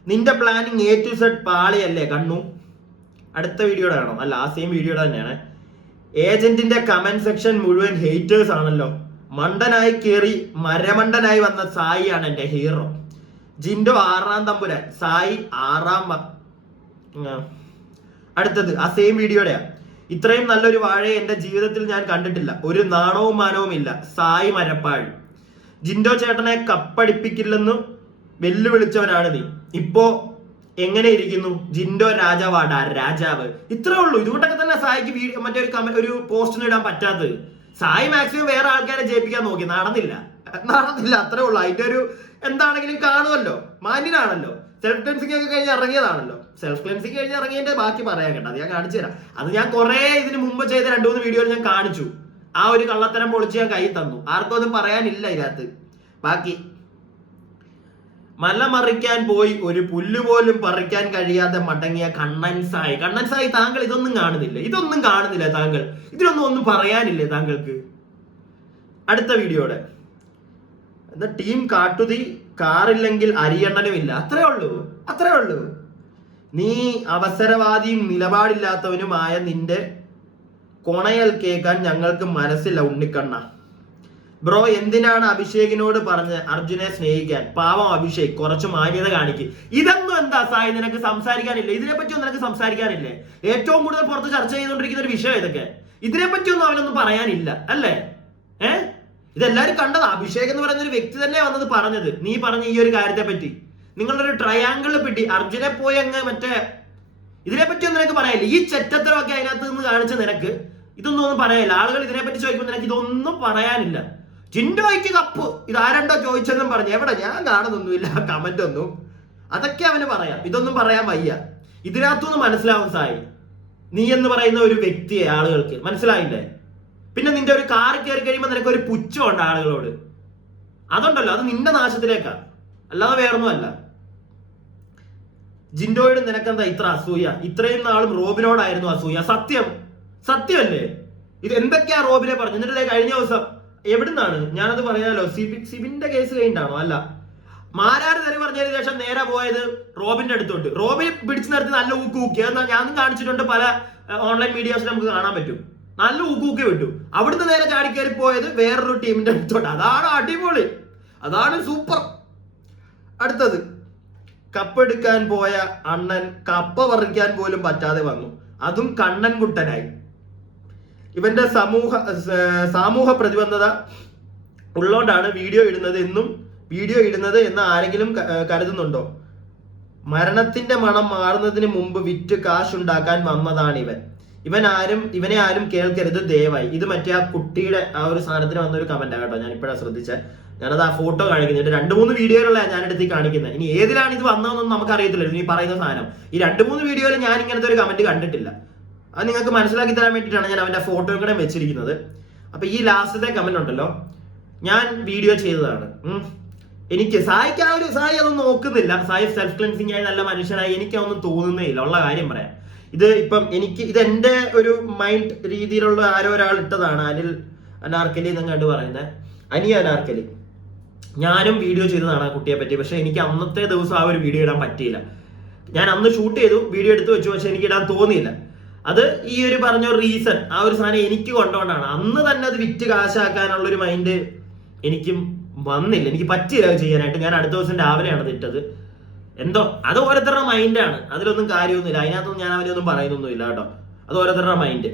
നിന്റെ പ്ലാനിങ് A to Z പാളിയല്ലേ കണ്ണു. അടുത്ത വീഡിയോയുടെ ആണോ? അല്ല, ആ സെയിം വീഡിയോയുടെ തന്നെയാണ്. ഏജന്റിന്റെ കമന്റ് സെക്ഷൻ മുഴുവൻ ഹേറ്റേഴ്സ് ആണല്ലോ. മണ്ടനായി കേറി മരമണ്ടനായി വന്ന സായി ആണ് എന്റെ ഹീറോ. ജിൻഡോ 6ാം തമ്പുരാൻ, സായി 6ാം. അടുത്തത് ആ സെയിം വീഡിയോയുടെയാ. ഇത്രയും നല്ലൊരു വാഴയെ എന്റെ ജീവിതത്തിൽ ഞാൻ കണ്ടിട്ടില്ല, ഒരു നാണവും മാനവും ഇല്ല, സായി മരപ്പാഴ്. ജിൻഡോ ചേട്ടനെ കപ്പടിപ്പിക്കില്ലെന്ന് വെല്ലുവിളിച്ചവനാണ് നീ. ഇപ്പോ എങ്ങനെ ഇരിക്കുന്നു? ജിൻഡോ രാജാവാടാ, രാജാവ്. ഇത്രേ ഉള്ളൂ. ഇതുകൊണ്ടൊക്കെ തന്നെ സായിക്ക് ഒരു പോസ്റ്റിന് ഇടാൻ പറ്റാത്തത്. സായി മാക്സിമം വേറെ ആൾക്കാരെ ജയിപ്പിക്കാൻ നോക്കി, നടന്നില്ല. അത്രേ ഉള്ളൂ. അതിന്റെ ഒരു എന്താണെങ്കിലും കാണുമല്ലോ, മാന്യനാണല്ലോ. സെൽഫ് ക്ലെൻസിങ് ഒക്കെ കഴിഞ്ഞ് ഇറങ്ങിയതാണല്ലോ. സെൽഫ് ക്ലെൻസിങ് കഴിഞ്ഞ് ഇറങ്ങിയതിന്റെ ബാക്കി പറയാൻ കേട്ടോ, അത് ഞാൻ കാണിച്ചു തരാം. അത് ഞാൻ കുറെ ഇതിന് മുമ്പ് ചെയ്ത 2-3 വീഡിയോയിൽ ഞാൻ കാണിച്ചു. ആ ഒരു കള്ളത്തരം പൊളിച്ച് ഞാൻ കൈ തന്നു. ആർക്കും ഒന്നും പറയാനില്ല ഇതിനകത്ത്. ബാക്കി മല മറിക്കാൻ പോയി ഒരു പുല്ലുപോലും പറിക്കാൻ കഴിയാതെ മടങ്ങിയ കണ്ണൻ സായി, താങ്കൾ ഇതൊന്നും കാണുന്നില്ല താങ്കൾ. ഇതിനൊന്നും പറയാനില്ലേ താങ്കൾക്ക്? അടുത്ത വീഡിയോയുടെ എന്താ, ടീം കാട്ടുതീ, കാറില്ലെങ്കിൽ അരിയണ്ണനും ഇല്ല. അത്രേ ഉള്ളൂ. നീ അവസരവാദിയും നിലപാടില്ലാത്തവനുമായ നിന്റെ കൊണയൽ കേൾക്കാൻ ഞങ്ങൾക്ക് മനസ്സില്ല ഉണ്ണിക്കണ്ണ. ബ്രോ എന്തിനാണ് അഭിഷേകിനോട് പറഞ്ഞ് അർജുനെ സ്നേഹിക്കാൻ? പാവം അഭിഷേക്, കുറച്ച് മാന്യത കാണിക്ക്. ഇതൊന്നും എന്താ സായി നിനക്ക് സംസാരിക്കാനില്ലേ? ഇതിനെപ്പറ്റിയൊന്നും നിനക്ക് സംസാരിക്കാനില്ലേ? ഏറ്റവും കൂടുതൽ പുറത്ത് ചർച്ച ചെയ്തുകൊണ്ടിരിക്കുന്ന ഒരു വിഷയം ഇതൊക്കെ. ഇതിനെപ്പറ്റിയൊന്നും അവനൊന്നും പറയാനില്ല അല്ലേ? ഇതെല്ലാരും കണ്ടത്. അഭിഷേക് എന്ന് പറയുന്ന ഒരു വ്യക്തി തന്നെ വന്നത് പറഞ്ഞത്, നീ പറഞ്ഞ ഈ ഒരു കാര്യത്തെ പറ്റി. നിങ്ങളുടെ ഒരു ട്രയാങ്കിൾ പിടി അർജുനെ പോയി അങ്ങ് മറ്റേ ഇതിനെപ്പറ്റിയൊന്നും നിനക്ക് പറയാനില്ല. ഈ ചെറ്റത്തരമൊക്കെ അതിനകത്ത് നിന്ന് കാണിച്ച നിനക്ക് ഇതൊന്നും പറയാനില്ല. ആളുകൾ ഇതിനെപ്പറ്റി ചോദിക്കുമ്പോൾ നിനക്ക് ഇതൊന്നും പറയാനില്ല. ജിൻഡോയ്ക്ക് കപ്പ് ഇതാരണ്ടോ ചോദിച്ചെന്നും പറഞ്ഞു. എവിടെ? ഞാൻ കാണുന്നൊന്നുമില്ല കമന്റ് ഒന്നും. അതൊക്കെ അവന് പറയാം, ഇതൊന്നും പറയാൻ വയ്യ. ഇതിനകത്തുനിന്ന് മനസ്സിലാവും സായി, നീ എന്ന് പറയുന്ന ഒരു വ്യക്തിയെ ആളുകൾക്ക് മനസ്സിലായില്ലേ? പിന്നെ നിന്റെ ഒരു കാർ കയറി കഴിയുമ്പോൾ നിനക്ക് ഒരു പുച്ഛമുണ്ട് ആളുകളോട്. അതുണ്ടല്ലോ, അത് നിന്റെ നാശത്തിലേക്കാ, അല്ലാതെ വേറൊന്നുമല്ല. ജിൻഡോയോട് നിനക്കെന്താ ഇത്ര അസൂയ? ഇത്രയും നാളും റോബിനോടായിരുന്നു അസൂയ. സത്യമല്ലേ ഇത്? എന്തൊക്കെയാ റോബിനെ പറഞ്ഞു? എന്നിട്ട് കഴിഞ്ഞ ദിവസം എവിടുന്നാണ്, ഞാനത് പറയാലോ, സിബിന്റെ കേസ് കഴിഞ്ഞിട്ടാണോ? അല്ല, മാരാര് തെറി പറഞ്ഞതിന് ശേഷം നേരെ പോയത് റോബിന്റെ അടുത്തോട്ട്. റോബിൻ പിടിച്ചു നിർത്തി നല്ല ഊക്കി. എന്നാൽ ഞാനും കാണിച്ചിട്ടുണ്ട്, പല ഓൺലൈൻ മീഡിയാസിൽ നമുക്ക് കാണാൻ പറ്റും. നല്ല ഊക്കി വിട്ടു. അവിടുന്ന് നേരെ ചാടിക്കയറി പോയത് വേറൊരു ടീമിന്റെ അടുത്തോട്ട്. അതാണ് അടിപൊളി, അതാണ് സൂപ്പർ. അടുത്തത്, കപ്പെടുക്കാൻ പോയ അണ്ണൻ കപ്പ പറിക്കാൻ പോലും പറ്റാതെ വന്നു, അതും കണ്ണൻ കുട്ടനായി. ഇവന്റെ സാമൂഹ പ്രതിബദ്ധത ഉള്ളോണ്ടാണ് വീഡിയോ ഇടുന്നത് എന്ന് ആരെങ്കിലും കരുതുന്നുണ്ടോ? മരണത്തിന്റെ മണം മാറുന്നതിന് മുമ്പ് വിറ്റ് കാശുണ്ടാക്കാൻ വന്നതാണ് ഇവനെ ആരും കേൾക്കരുത് ദയവായി. ഇത് മറ്റേ ആ കുട്ടിയുടെ ആ ഒരു സാധനത്തിന് വന്ന ഒരു കമന്റാ കേട്ടോ, ഞാൻ ഇപ്പോഴാണ് ശ്രദ്ധിച്ചത്. ഞാനത് ആ ഫോട്ടോ കാണിക്കുന്നുണ്ട്. 2-3 വീഡിയോയിലുള്ള ഞാനെടുത്ത് കാണിക്കുന്നത്. ഇനി ഏതിലാണ് ഇത് വന്നതെന്നൊന്നും നമുക്ക് അറിയത്തില്ല. ഈ പറയുന്ന സാധനം ഈ 2-3 വീഡിയോയിൽ ഞാൻ ഇങ്ങനത്തെ ഒരു കമന്റ് കണ്ടിട്ടില്ല. അത് നിങ്ങൾക്ക് മനസ്സിലാക്കി തരാൻ വേണ്ടിയിട്ടാണ് ഞാൻ അവന്റെ ഫോട്ടോ കൂടെ വെച്ചിരിക്കുന്നത്. അപ്പൊ ഈ ലാസ്റ്റത്തെ കമന്റ് ഉണ്ടല്ലോ, ഞാൻ വീഡിയോ ചെയ്തതാണ്. എനിക്ക് സായി അതൊന്നും നോക്കുന്നില്ല. സായി സെൽഫ് ക്ലെൻസിങ് ആയി നല്ല മനുഷ്യനായി എനിക്കൊന്നും തോന്നുന്നേ ഇല്ല, ഉള്ള കാര്യം പറയാം. ഇത് എന്റെ ഒരു മൈൻഡ് രീതിയിലുള്ള ആരോ ഒരാൾ ഇട്ടതാണ്. അനാർക്കലി എന്നങ്ങാണ്ട് പറയുന്നത്, അനാർക്കലി. ഞാനും വീഡിയോ ചെയ്തതാണ് ആ കുട്ടിയെ പറ്റി. പക്ഷെ എനിക്ക് അന്നത്തെ ദിവസം ആ ഒരു വീഡിയോ ഇടാൻ പറ്റിയില്ല. ഞാൻ അന്ന് ഷൂട്ട് ചെയ്തു, വീഡിയോ എടുത്ത് വെച്ചു, പക്ഷെ എനിക്ക് ഇടാൻ തോന്നിയില്ല. അത് ഈ ഒരു പറഞ്ഞ റീസൺ, ആ ഒരു സാധനം എനിക്ക് കൊണ്ടുകൊണ്ടാണ്. അന്ന് തന്നെ അത് വിറ്റ് കാശാക്കാനുള്ള ഒരു മൈൻഡ് എനിക്കും വന്നില്ല, എനിക്ക് പറ്റിയില്ല അത് ചെയ്യാനായിട്ട്. ഞാൻ അടുത്ത ദിവസം രാവിലെയാണ് ഇട്ടത്. എന്തോ അത് ഓരോരുത്തരുടെ മൈൻഡാണ്, അതിലൊന്നും കാര്യമൊന്നുമില്ല. അതിനകത്തൊന്നും ഞാൻ അവനൊന്നും പറയുന്നൊന്നുമില്ല കേട്ടോ, അത് ഓരോരുത്തരുടെ മൈൻഡ്.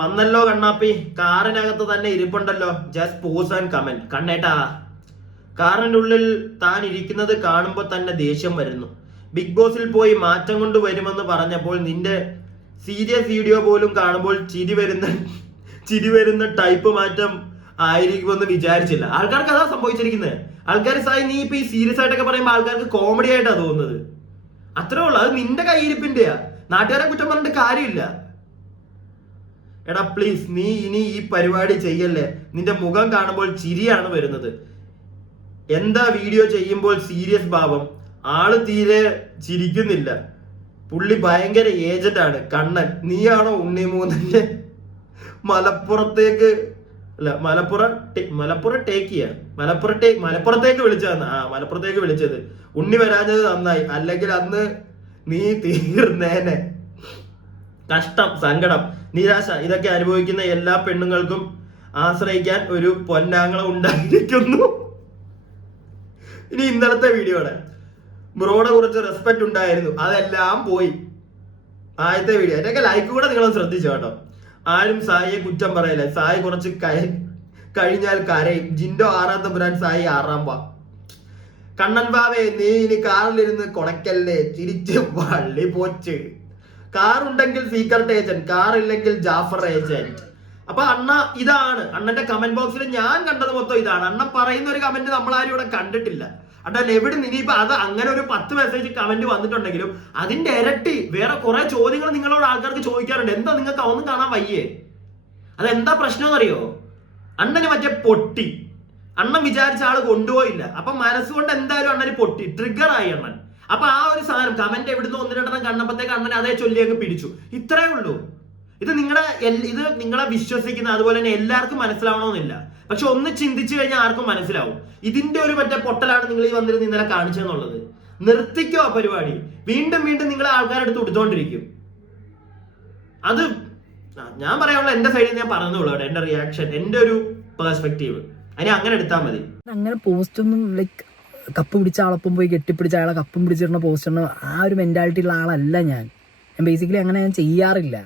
വന്നല്ലോ കണ്ണാപ്പി, കാറിനകത്ത് തന്നെ ഇരിപ്പുണ്ടല്ലോ, ജസ്റ്റ് പോസ് ആൻഡ് കമന്റ്. കണ്ണേട്ടാ, കാറിന്റെ ഉള്ളിൽ താൻ ഇരിക്കുന്നത് കാണുമ്പോൾ തന്നെ ദേഷ്യം വരുന്നു. ബിഗ് ബോസിൽ പോയി മാറ്റം കൊണ്ട് വരുമെന്ന് പറഞ്ഞപ്പോൾ നിന്റെ സീരിയസ് വീഡിയോ പോലും കാണുമ്പോൾ ചിരി വരുന്ന ടൈപ്പ് മാറ്റം ആയിരിക്കുമെന്ന് വിചാരിച്ചില്ല. ആൾക്കാർക്ക് അതാ സംഭവിച്ചിരിക്കുന്നത്. ആൾക്കാർ സായി നീ ഇപ്പൊ ഈ സീരിയസ് ആയിട്ടൊക്കെ പറയുമ്പോൾ ആൾക്കാർക്ക് കോമഡി ആയിട്ടാ തോന്നുന്നത്. അത്രേ ഉള്ളു, അത് നിന്റെ കയ്യിരിപ്പിന്റെയാ. നാട്ടുകാരെ കുറ്റം പറഞ്ഞിട്ട് കാര്യമില്ല. എടാ പ്ലീസ്, നീ ഇനി ഈ പരിപാടി ചെയ്യല്ലേ. നിന്റെ മുഖം കാണുമ്പോൾ ചിരിയാണ് വരുന്നത്. എന്താ വീഡിയോ ചെയ്യുമ്പോൾ സീരിയസ് ഭാവം? ആള് തീരെ ചിരിക്കുന്നില്ല. പുള്ളി ഭയങ്കര ഏജന്റ് ആണ്. കണ്ണൻ, നീയാണോ ഉണ്ണിമൂന്നന്റെ മലപ്പുറത്തേക്ക് വിളിച്ചത്? ഉണ്ണി വരാഞ്ഞത് നന്നായി, അല്ലെങ്കിൽ അന്ന് നീ തീർന്നേനെ. കഷ്ടം, സങ്കടം, നിരാശ ഇതൊക്കെ അനുഭവിക്കുന്ന എല്ലാ പെണ്ണുങ്ങൾക്കും ആശ്രയിക്കാൻ ഒരു പൊന്നാങ്ങള ഉണ്ടായിരിക്കുന്നു. ഇനി ഇന്നലത്തെ വീഡിയോയുടെ ബ്രോയുടെ കുറച്ച് റെസ്പെക്ട് ഉണ്ടായിരുന്നു, അതെല്ലാം പോയി. ആദ്യത്തെ വീഡിയോ എന്റെയൊക്കെ ലൈക്ക് കൂടെ നിങ്ങളൊന്ന് ശ്രദ്ധിച്ചു കേട്ടോ. ആരും സായിയെ കുറ്റം പറയില്ല. സായി കുറച്ച് കഴിഞ്ഞാൽ കരയും. ജിൻഡോ 6ാം തമ്പുരാൻ, സായി 6ാം പാ. കണ്ണൻ ബാവേ, നീ ഇനി കാറിലിരുന്ന് കൊണക്കല്ലേ, ചിരിച്ച് വള്ളി പോച്ച്. കാറുണ്ടെങ്കിൽ സീക്രട്ട് ഏജന്റ്, കാറില്ലെങ്കിൽ ജാഫർ ഏജന്റ്. അപ്പൊ ഇതാണ് അണ്ണന്റെ കമന്റ് ബോക്സിൽ ഞാൻ കണ്ടത് മൊത്തം ഇതാണ്. അണ്ണൻ പറയുന്ന ഒരു കമന്റ് നമ്മളാരും ഇവിടെ കണ്ടിട്ടില്ല. അണ്ണൻ എവിടെ ഇനിയിപ്പോ അത് അങ്ങനെ ഒരു 10 മെസ്സേജ് കമന്റ് വന്നിട്ടുണ്ടെങ്കിലും അതിന്റെ ഇരട്ടി വേറെ കുറെ ചോദ്യങ്ങൾ നിങ്ങളോട് ആൾക്കാർക്ക് ചോദിക്കാറുണ്ട്. എന്താ നിങ്ങൾക്ക് ഒന്നും കാണാൻ വയ്യേ? അതെന്താ പ്രശ്നം എന്നറിയോ? അണ്ണന് മറ്റേ പൊട്ടി, അണ്ണൻ വിചാരിച്ച ആള് കൊണ്ടുപോയില്ല. അപ്പൊ മനസ്സുകൊണ്ട് എന്തായാലും അണ്ണന് പൊട്ടി, ട്രിഗർ ആയി അണ്ണൻ. അപ്പൊ ആ ഒരു സാധനം കമന്റ് എവിടുന്ന് 1-2 കണ്ടപ്പോഴത്തേക്ക് അണ്ണൻ അതേ ചൊല്ലി അങ്ങ് പിടിച്ചു. ഇത്രേ ഉള്ളൂ. ഇത് നിങ്ങളെ വിശ്വസിക്കുന്ന, അതുപോലെ തന്നെ എല്ലാവർക്കും മനസ്സിലാവണമെന്നില്ല. പക്ഷെ ഒന്ന് ചിന്തിച്ചു കഴിഞ്ഞാൽ ആർക്കും മനസ്സിലാവും. ഇതിന്റെ ഒരു മറ്റേ പൊട്ടലാണ് നിങ്ങൾ ഈ വന്നിരുന്ന് ഇന്നലെ കാണിച്ചെന്നുള്ളത്. നിർത്തിക്കോ ആ പരിപാടി. വീണ്ടും നിങ്ങളെ ആൾക്കാരെടുത്ത് കൊടുത്തോണ്ടിരിക്കും. അത് ഞാൻ പറയാനുള്ള എന്റെ സൈഡിൽ ഞാൻ പറഞ്ഞോളൂ, എന്റെ റിയാക്ഷൻ, എന്റെ ഒരു പെർസ്പെക്റ്റീവ്. അതിനെ അങ്ങനെ എടുത്താൽ മതി. അങ്ങനെ പോസ്റ്റ് ഒന്നും ലൈക്ക് കപ്പ് പിടിച്ച ആളൊപ്പം പോയി കെട്ടിപ്പിടിച്ച ആളെ കപ്പും പിടിച്ചിടുന്ന പോസ്റ്റ് ഉള്ള ആ ഒരു മെന്റാലിറ്റി ഉള്ള ആളല്ല ഞാൻ. ബേസിക്കലി അങ്ങനെ ഞാൻ ചെയ്യാറില്ല.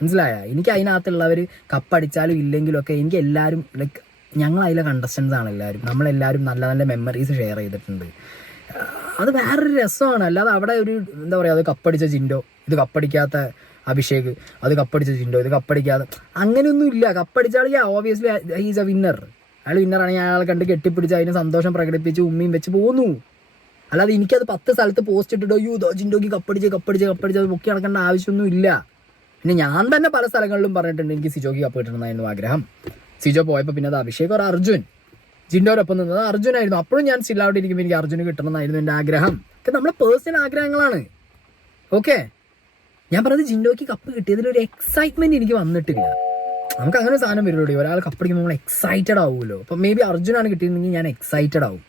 മനസ്സിലായ എനിക്ക് അതിനകത്തുള്ളവർ കപ്പടിച്ചാലും ഇല്ലെങ്കിലും ഒക്കെ എനിക്ക് എല്ലാവരും ലൈക്ക് ഞങ്ങൾ അതിലെ കണ്ടസ്റ്റൻസ് ആണ് എല്ലാവരും. നമ്മളെല്ലാവരും നല്ല നല്ല മെമ്മറീസ് ഷെയർ ചെയ്തിട്ടുണ്ട്. അത് വേറൊരു രസമാണ്. അല്ലാതെ അവിടെ ഒരു എന്താ പറയുക, അത് കപ്പടിച്ച ജിൻഡോ, ഇത് കപ്പടിക്കാത്ത അഭിഷേക്, അത് കപ്പടിച്ച ജിൻഡോ, ഇത് കപ്പടിക്കാതെ അങ്ങനെയൊന്നും ഇല്ല. കപ്പടിച്ചാൽ ഓബിയസ്ലി ഹീസ് എ വിന്നർ. അയാൾ വിന്നറാണെങ്കിൽ അയാളെ കണ്ട് കെട്ടിപ്പിടിച്ച് അതിന് സന്തോഷം പ്രകടിപ്പിച്ച് ഉമ്മയും വെച്ച് പോന്നു. അല്ലാതെ എനിക്കത് 10 സ്ഥലത്ത് പോസ്റ്റ് ഇട്ടിട്ടോ ജിൻഡോക്ക് കപ്പടിച്ച് മുക്കി നടക്കേണ്ട ആവശ്യമൊന്നും ഇല്ല. പിന്നെ ഞാൻ തന്നെ പല സ്ഥലങ്ങളിലും പറഞ്ഞിട്ടുണ്ട് എനിക്ക് സിജോക്ക് കപ്പ് കിട്ടണമെന്നായിരുന്നു ആഗ്രഹം. സിജോ പോയപ്പോൾ പിന്നെ അത് അഭിഷേക് ഒരു അർജുൻ, ജിൻഡോരൊപ്പം നിന്നത് അർജുനായിരുന്നു. അപ്പോഴും ഞാൻ സ്റ്റില്ലായിട്ട് ഇരിക്കുമ്പോൾ എനിക്ക് അർജുന് കിട്ടണമെന്നായിരുന്നു എൻ്റെ ആഗ്രഹം. ഒക്കെ നമ്മളെ പേഴ്സണൽ ആഗ്രഹങ്ങളാണ്. ഓക്കെ, ഞാൻ പറഞ്ഞത് ജിൻഡോയ്ക്ക് കപ്പ് കിട്ടിയതിലൊരു എക്സൈറ്റ്മെന്റ് എനിക്ക് വന്നിട്ടില്ല. നമുക്ക് അങ്ങനെ സാധനം വരുള്ളൂ, ഒരാൾ കപ്പടിക്കുമ്പോൾ നമ്മൾ എക്സൈറ്റഡ് ആവുമല്ലോ. അപ്പം മേ ബി അർജുനാണ് കിട്ടിയിരുന്നെങ്കിൽ ഞാൻ എക്സൈറ്റഡ് ആവും,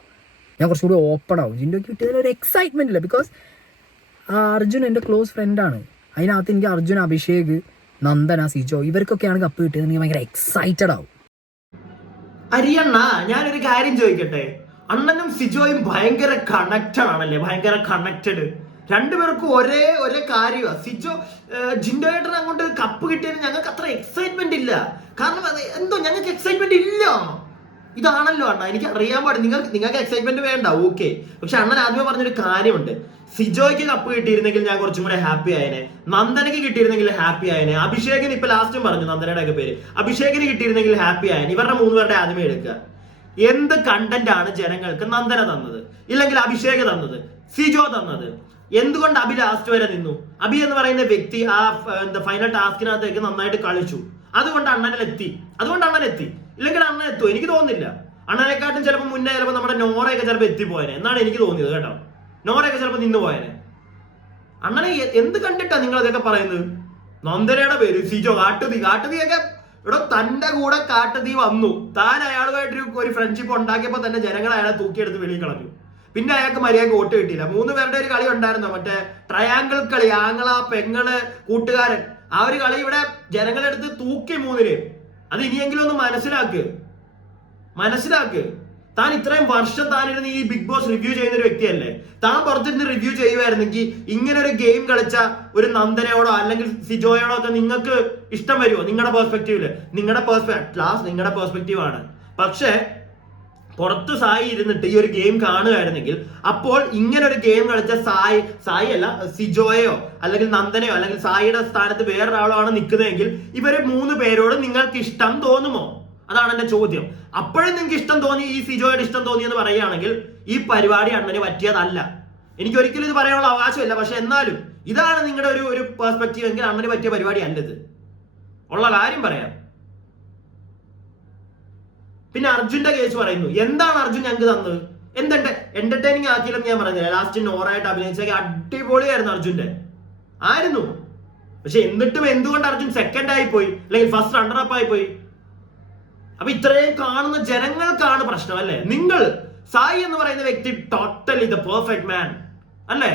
ഞാൻ കുറച്ചുകൂടി ഓപ്പൺ ആവും. ജിൻഡോയ്ക്ക് കിട്ടിയതിലൊരു എക്സൈറ്റ്മെന്റ് ഇല്ല. ബിക്കോസ് അർജുൻ എൻ്റെ ക്ലോസ് ഫ്രണ്ടാണ്. അതിനകത്ത് എനിക്ക് അർജുൻ, അഭിഷേക്, നന്ദന, സിജോ ഇവർക്കൊക്കെയാണ് കപ്പ് കിട്ടിയതെങ്കിൽ ഭയങ്കര എക്സൈറ്റഡ് ആവും. അരിയണ്ണ, ഞാനൊരു കാര്യം ചോദിക്കട്ടെ. അണ്ണനും സിജോയും ഭയങ്കര കണക്റ്റഡ് ആണല്ലേ, ഭയങ്കര കണക്റ്റഡ്. രണ്ടുപേർക്കും ഒരേ കാര്യമാണ്. ജിൻഡോയേട്ടൻ അങ്ങോട്ട് കപ്പ് കിട്ടിയതിന് ഞങ്ങൾക്ക് അത്ര എക്സൈറ്റ്മെന്റ് ഇല്ല. കാരണം അത് എന്തോ ഞങ്ങൾക്ക് എക്സൈറ്റ്മെന്റ് ഇല്ല. ഇതാണല്ലോ അണ്ണ, എനിക്ക് അറിയാൻ പാടില്ല. നിങ്ങൾക്ക് എക്സൈറ്റ്മെന്റ് വേണ്ട, ഓക്കെ. പക്ഷെ അണ്ണൻ ആദ്യമേ പറഞ്ഞൊരു കാര്യമുണ്ട്. സിജോയ്ക്ക് കപ്പ് കിട്ടിയിരുന്നെങ്കിൽ ഞാൻ കുറച്ചും കൂടെ ഹാപ്പി ആയേനെ, നന്ദനയ്ക്ക് കിട്ടിയിരുന്നെങ്കിൽ ഹാപ്പി ആയേനെ, അഭിഷേകിന് ഇപ്പൊ ലാസ്റ്റും പറഞ്ഞു നന്ദനയുടെ ഒക്കെ പേര്, അഭിഷേകിന് കിട്ടിയിരുന്നെങ്കിൽ ഹാപ്പി ആയേനെ. ഇവരുടെ 3 പേരുടെ ആദ്യമേ എടുക്കുക. എന്ത് കണ്ടന്റ് ആണ് ജനങ്ങൾക്ക് നന്ദന തന്നത്, ഇല്ലെങ്കിൽ അഭിഷേക് തന്നത്, സിജോ തന്നത്? എന്തുകൊണ്ട് അഭി ലാസ്റ്റ് വരെ നിന്നു? അഭി എന്ന് പറയുന്ന വ്യക്തി ആ ഫൈനൽ ടാസ്കിനകത്തേക്ക് നന്നായിട്ട് കളിച്ചു. അതുകൊണ്ട് അണ്ണൻ എത്തി. ഇല്ലെങ്കിൽ അണ്ണൻ എത്തുമോ? എനിക്ക് തോന്നുന്നില്ല. അണ്ണനെക്കാട്ടും ചിലപ്പോൾ മുന്നേ ചിലപ്പോൾ നമ്മുടെ നോറയൊക്കെ ചിലപ്പോൾ എത്തിപ്പോയനെ എന്നാണ് എനിക്ക് തോന്നിയത് കേട്ടോ. നോറയൊക്കെ ചിലപ്പോൾ നിന്ന് പോയനെ. അണ്ണനെ എന്ത് കണ്ടിട്ടാ നിങ്ങൾ അതൊക്കെ പറയുന്നത്? നന്ദനയുടെ പേര് സിജോ, കാട്ടുതീയൊക്കെ ഇവിടെ തന്റെ കൂടെ കാട്ടുതീ വന്നു. താൻ അയാളുമായിട്ട് ഒരു ഫ്രണ്ട്ഷിപ്പ് ഉണ്ടാക്കിയപ്പോൾ തന്നെ ജനങ്ങൾ അയാളെ തൂക്കിയെടുത്ത് വെളിയിൽ കളഞ്ഞു. പിന്നെ അയാൾക്ക് മര്യാദക്ക് വോട്ട് കിട്ടിയില്ല. 3 പേരുടെ ഒരു കളി ഉണ്ടായിരുന്നോ, മറ്റേ ട്രയാങ്കിൾ കളി, ആങ്ങള, പെങ്ങള്, കൂട്ടുകാരൻ. ആ ഒരു കളി ഇവിടെ ജനങ്ങളെടുത്ത് തൂക്കി 3 അത് ഇനിയെങ്കിലും ഒന്ന് മനസ്സിലാക്ക്. താൻ ഇത്രയും വർഷം താനിരുന്ന് ഈ ബിഗ് ബോസ് റിവ്യൂ ചെയ്യുന്ന ഒരു വ്യക്തിയല്ലേ. താൻ പുറത്തിരുന്ന് റിവ്യൂ ചെയ്യുമായിരുന്നെങ്കിൽ ഇങ്ങനെ ഒരു ഗെയിം കളിച്ച ഒരു നന്ദനയോടോ അല്ലെങ്കിൽ സിജോയോടോ ഒക്കെ നിങ്ങൾക്ക് ഇഷ്ടം വരുമോ? നിങ്ങളുടെ പെർസ്പെക്റ്റീവില്, നിങ്ങളുടെ പെർസ്പെക്റ്റീവ് ആണ്. പക്ഷേ പുറത്ത് സായി ഇരുന്നിട്ട് ഈ ഒരു ഗെയിം കാണുകയായിരുന്നെങ്കിൽ അപ്പോൾ ഇങ്ങനെ ഒരു ഗെയിം കളിച്ച സായി അല്ല സിജോയോ അല്ലെങ്കിൽ നന്ദനയോ അല്ലെങ്കിൽ സായിയുടെ സ്ഥാനത്ത് വേറൊരാളോ ആണ് നിൽക്കുന്നതെങ്കിൽ ഇവര് 3 പേരോട് നിങ്ങൾക്ക് ഇഷ്ടം തോന്നുമോ? അതാണ് എന്റെ ചോദ്യം. അപ്പോഴും നിങ്ങൾക്ക് ഇഷ്ടം തോന്നി, ഈ സിജോയുടെ ഇഷ്ടം തോന്നി എന്ന് പറയുകയാണെങ്കിൽ ഈ പരിപാടി അണ്ണന് പറ്റിയതല്ല. എനിക്ക് ഒരിക്കലും ഇത് പറയാനുള്ള അവകാശമില്ല. പക്ഷെ എന്നാലും ഇതാണ് നിങ്ങളുടെ ഒരു പെർസ്പെക്റ്റീവ് എങ്കിൽ അണ്ണന് പറ്റിയ പരിപാടി അല്ലത്. ഉള്ള കാര്യം പറയാം. പിന്നെ അർജുന്റെ കേസ് പറയുന്നു. എന്താണ് അർജുൻ ഞങ്ങൾക്ക് തന്നത്? എന്റർടൈനിങ് ആക്കിയില്ലെന്ന് ഞാൻ പറഞ്ഞില്ല. ലാസ്റ്റ് നോറായിട്ട് അഭിനയിച്ചൊക്കെ അടിപൊളിയായിരുന്നു അർജുന്റെ, ആയിരുന്നു. പക്ഷെ എന്നിട്ടും എന്തുകൊണ്ട് അർജുൻ സെക്കൻഡ് ആയി പോയി അല്ലെങ്കിൽ ഫസ്റ്റ് റണ്ണർ-അപ്പ് ആയി പോയി? അപ്പൊ ഇത്രയും കാണുന്ന ജനങ്ങൾക്കാണ് പ്രശ്നം അല്ലേ? നിങ്ങൾ സായി എന്ന് പറയുന്ന വ്യക്തി ടോട്ടലി ദ പെർഫെക്റ്റ് മാൻ അല്ലേ?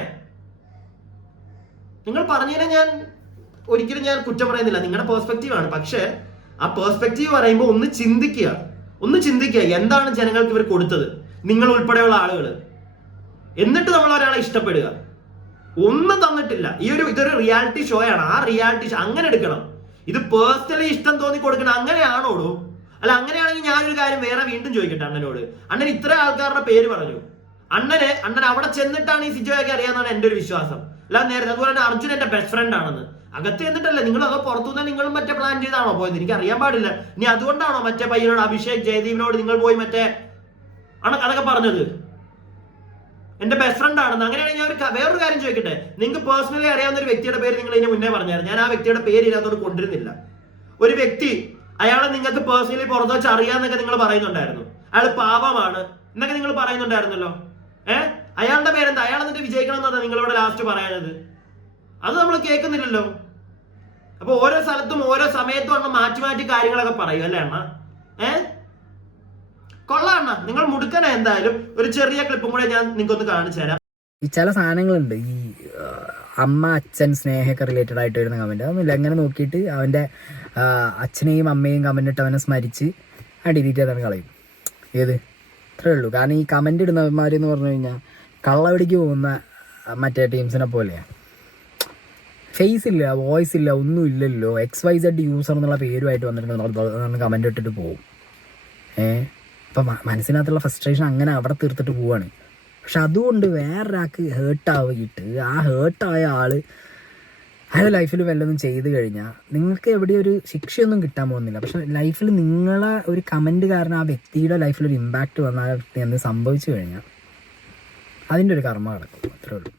നിങ്ങൾ പറഞ്ഞതിനെ ഞാൻ ഒരിക്കലും കുറ്റം പറയുന്നില്ല, നിങ്ങളുടെ പെർസ്പെക്റ്റീവ് ആണ്. പക്ഷെ ആ പെർസ്പെക്റ്റീവ് പറയുമ്പോൾ ഒന്ന് ചിന്തിക്കുക എന്താണ് ജനങ്ങൾക്ക് ഇവർ കൊടുത്തത്, നിങ്ങൾ ഉൾപ്പെടെയുള്ള ആളുകൾ. എന്നിട്ട് നമ്മൾ ഒരാളെ ഇഷ്ടപ്പെടുക. ഒന്നും തന്നിട്ടില്ല. ഇതൊരു റിയാലിറ്റി ഷോ ആണ്. ആ റിയാലിറ്റി ഷോ അങ്ങനെ എടുക്കണം. ഇത് പേഴ്സണലി ഇഷ്ടം തോന്നി കൊടുക്കണം, അങ്ങനെയാണോടോ? അല്ല, അങ്ങനെയാണെങ്കിൽ ഞാനൊരു കാര്യം വേറെ വീണ്ടും ചോദിക്കട്ടെ അണ്ണനോട്. അണ്ണൻ ഇത്ര ആൾക്കാരുടെ പേര് പറഞ്ഞു. അണ്ണൻ അവിടെ ചെന്നിട്ടാണ് ഈ സിജോയൊക്കെ അറിയാന്നാണ് എന്റെ ഒരു വിശ്വാസം. അല്ല നേരത്തെ അതുപോലെ തന്നെ അർജുൻ എന്റെ ബെസ്റ്റ് ഫ്രണ്ട് ആണെന്ന്. അകത്ത് എന്നിട്ടല്ലേ നിങ്ങൾ? അതോ പുറത്തുനിന്ന് നിങ്ങളും മറ്റേ പ്ലാൻ ചെയ്താണോ പോയത്? എനിക്ക് അറിയാൻ പാടില്ല. ഇനി അതുകൊണ്ടാണോ മറ്റേ പയ്യനോട്, അഭിഷേക്, ജയദീപിനോട് നിങ്ങൾ പോയി മറ്റേ അതൊക്കെ പറഞ്ഞത്? എന്റെ ബെസ്റ്റ് ഫ്രണ്ട് ആണെന്ന്. അങ്ങനെയാണെങ്കിൽ ഞാൻ വേറൊരു കാര്യം ചോദിക്കട്ടെ. നിങ്ങൾക്ക് പേഴ്സണലി അറിയാവുന്ന ഒരു വ്യക്തിയുടെ പേര് നിങ്ങൾ ഇതിന് മുന്നേ പറഞ്ഞായിരുന്നു. ഞാൻ ആ വ്യക്തിയുടെ പേര് ഇതിനകത്തോട് കൊണ്ടിരുന്നില്ല. ഒരു വ്യക്തി, അയാളെ നിങ്ങൾക്ക് പേഴ്സണലി പുറത്ത് വെച്ച് അറിയാന്നൊക്കെ നിങ്ങൾ പറയുന്നുണ്ടായിരുന്നു. അയാൾ പാവമാണ് എന്നൊക്കെ നിങ്ങൾ പറയുന്നുണ്ടായിരുന്നല്ലോ. അയാളുടെ പേരെന്താ? അയാൾ എന്നിട്ട് വിജയിക്കണം എന്നതാ നിങ്ങളിവിടെ ലാസ്റ്റ് പറയുന്നത്. അത് നമ്മൾ കേൾക്കുന്നില്ലല്ലോ. അപ്പൊ ഓരോ സ്ഥലത്തും ഓരോ സമയത്തും അണ്ണ മാറ്റി കാര്യങ്ങളൊക്കെ പറയും അല്ലേ അണ്ണ? കൊള്ളാം അണ്ണ, നിങ്ങൾ മുടുക്കന. എന്തായാലും ഒരു ചെറിയ ക്ലിപ്പും കൂടെ ഞാൻ നിങ്ങൾക്കൊന്ന് കാണിച്ചു തരാം. ഈ ചില സാധനങ്ങളുണ്ട്, ഈ അമ്മ അച്ഛൻ സ്നേഹമൊക്കെ റിലേറ്റഡ് ആയിട്ട് വരുന്ന കമന്റ്, അതൊന്നുമില്ല. അങ്ങനെ നോക്കിയിട്ട് അവന്റെ അച്ഛനെയും അമ്മയും കമന്റ് ഇട്ട് അവനെ സ്മരിച്ച് ഡിലീറ്റ് ചെയ്താണ് കളയും. ഇത്രേ ഉള്ളൂ. കാരണം ഈ കമന്റ് ഇടുന്നവന്മാരെന്ന് പറഞ്ഞു കഴിഞ്ഞാൽ കള്ളവടിക്ക് പോകുന്ന മറ്റേ ടീംസിനെ പോലെയാണ്. ഫേസ് ഇല്ല, വോയിസ് ഇല്ല, ഒന്നും ഇല്ലല്ലോ. XYZ യൂസർ എന്നുള്ള പേരുമായിട്ട് വന്നിട്ട് കമന്റ് ഇട്ടിട്ട് പോകും. അപ്പം മനസ്സിനകത്തുള്ള ഫ്രസ്ട്രേഷൻ അങ്ങനെ അവിടെ തീർത്തിട്ട് പോവാണ്. പക്ഷെ അതുകൊണ്ട് വേറൊരാൾക്ക് ഹേർട്ടായിട്ട് ആ ഹേർട്ടായ ആള് അയാളുടെ ലൈഫിൽ വല്ലതും ചെയ്ത് കഴിഞ്ഞാൽ നിങ്ങൾക്ക് എവിടെയും ഒരു ശിക്ഷയൊന്നും കിട്ടാൻ പോകുന്നില്ല. പക്ഷെ ലൈഫിൽ നിങ്ങളെ ഒരു കമന്റ് കാരണം ആ വ്യക്തിയുടെ ലൈഫിൽ ഒരു ഇമ്പാക്റ്റ് വന്നാൽ എന്ത് സംഭവിച്ചു കഴിഞ്ഞാൽ അതിൻ്റെ ഒരു കർമ്മ കിടക്കും. അത്രേ ഉള്ളൂ.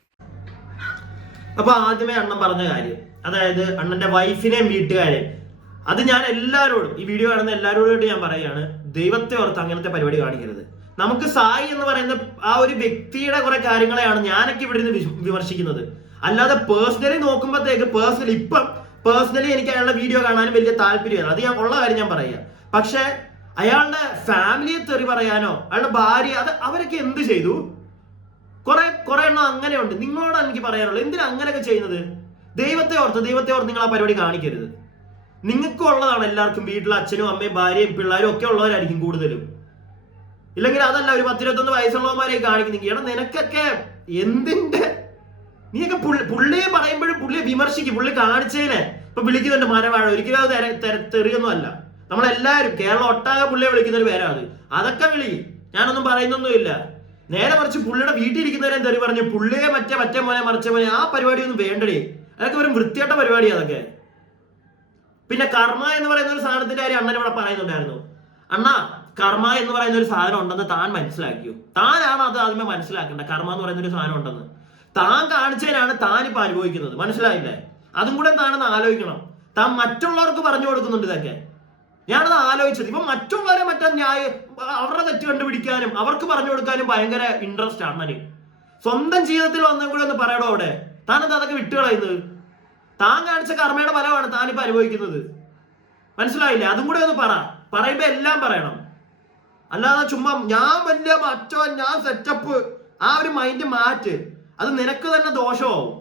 അപ്പൊ ആദ്യമേ അണ്ണൻ പറഞ്ഞ കാര്യം, അതായത് അണ്ണന്റെ വൈഫിനെയും വീട്ടുകാരെയും അത് ഞാൻ എല്ലാവരോടും, ഈ വീഡിയോ കാണുന്ന എല്ലാവരോടും ഞാൻ പറയുകയാണ്, ദൈവത്തെ ഓർത്ത് അങ്ങനത്തെ പരിപാടി കാണിക്കരുത്. നമുക്ക് സായി എന്ന് പറയുന്ന ആ ഒരു വ്യക്തിയുടെ കുറെ കാര്യങ്ങളെയാണ് ഞാനൊക്കെ ഇവിടെ നിന്ന് വിമർശിക്കുന്നത്. അല്ലാതെ പേഴ്സണലി നോക്കുമ്പോഴത്തേക്ക് പേഴ്സണലി എനിക്ക് അയാളുടെ വീഡിയോ കാണാനും വലിയ താല്പര്യമാണ്. അത് ഞാൻ ഉള്ള കാര്യം ഞാൻ പറയുക. പക്ഷെ അയാളുടെ ഫാമിലിയെ തെറി പറയാനോ അയാളുടെ ഭാര്യ, അത് അവരൊക്കെ എന്ത് ചെയ്തു? കുറെ എണ്ണം അങ്ങനെയുണ്ട്. നിങ്ങളോടാണ് എനിക്ക് പറയാനുള്ളത്, എന്തിനാ അങ്ങനെയൊക്കെ ചെയ്യുന്നത്? ദൈവത്തെ ഓർത്ത് നിങ്ങൾ ആ പരിപാടി കാണിക്കരുത്. നിങ്ങൾക്കും ഉള്ളതാണ് എല്ലാവർക്കും, വീട്ടിലെ അച്ഛനും അമ്മയും ഭാര്യയും പിള്ളേരും ഒക്കെ ഉള്ളവരായിരിക്കും കൂടുതലും. ഇല്ലെങ്കിൽ അതല്ല ഒരു 10-21 വയസ്സുള്ളവന്മാരെ കാണിക്കുന്നെങ്കിൽ എടാ നിനക്കൊക്കെ എന്തിന്റെ, നീയൊക്കെ പുള്ളിയെ പറയുമ്പോഴും പുള്ളിയെ വിമർശിക്കും. പുള്ളി കാണിച്ചതിനെ ഇപ്പൊ വിളിക്കുന്നുണ്ട് മരവാഴ, ഒരിക്കലും അത് തെറിയൊന്നും അല്ല. നമ്മളെല്ലാവരും കേരളം ഒട്ടാകെ പുള്ളിയെ വിളിക്കുന്ന ഒരു പേരാണ്. അതൊക്കെ വിളി, ഞാനൊന്നും പറയുന്നൊന്നുമില്ല. നേരെ മറിച്ച് പുള്ളിയുടെ വീട്ടിലിരിക്കുന്നവരെ തെറി പറഞ്ഞു പുള്ളിയെ മറ്റേ മോനെ മറിച്ച മോനെ, ആ പരിപാടിയൊന്നും വേണ്ടടേ. അതൊക്കെ ഒരു വൃത്തിയായിട്ട പരിപാടി അതൊക്കെ. പിന്നെ കർമ്മ എന്ന് പറയുന്ന ഒരു സാധനത്തിന്റെ കാര്യം അണ്ണൻ ഇവിടെ പറയുന്നുണ്ടായിരുന്നു. അണ്ണാ, കർമ്മ എന്ന് പറയുന്ന ഒരു സാധനം ഉണ്ടെന്ന് താൻ മനസ്സിലാക്കിയോ? താനാണ് അത് ആദ്യമേ മനസ്സിലാക്കേണ്ട. കർമ്മ എന്ന് പറയുന്ന ഒരു സാധനം ഉണ്ടെന്ന് താൻ കാണിച്ചതിനാണ് താൻ ഇപ്പൊ അനുഭവിക്കുന്നത്. മനസ്സിലായില്ലേ? അതും കൂടെ താനെന്ന് ആലോചിക്കണം. താൻ മറ്റുള്ളവർക്ക് പറഞ്ഞു കൊടുക്കുന്നുണ്ട് ഇതൊക്കെ. ഞാനത് ആലോചിച്ചത്. ഇപ്പൊ മറ്റുള്ളവരെ അവരുടെ തെറ്റ് കണ്ടുപിടിക്കാനും അവർക്ക് പറഞ്ഞു കൊടുക്കാനും ഭയങ്കര ഇൻട്രസ്റ്റ് ആണ് അണ്ണന്. സ്വന്തം ജീവിതത്തിൽ വന്നും കൂടെ ഒന്ന് പറയടോ അവിടെ. താനെന്താ അതൊക്കെ വിട്ടുകളയുന്നത്? താൻ കാണിച്ച കർമ്മയുടെ ഫലമാണ് താനിപ്പോ അനുഭവിക്കുന്നത്. മനസ്സിലായില്ലേ? അതും കൂടെ ഒന്ന് പറയുമ്പോ എല്ലാം പറയണം. അല്ലാതെ ചുമ്മാ ഞാൻ വലിയ ഞാൻ സെറ്റപ്പ്, ആ ഒരു മൈൻഡ് മാറ്റ്. അത് നിനക്ക് തന്നെ ദോഷമാവും.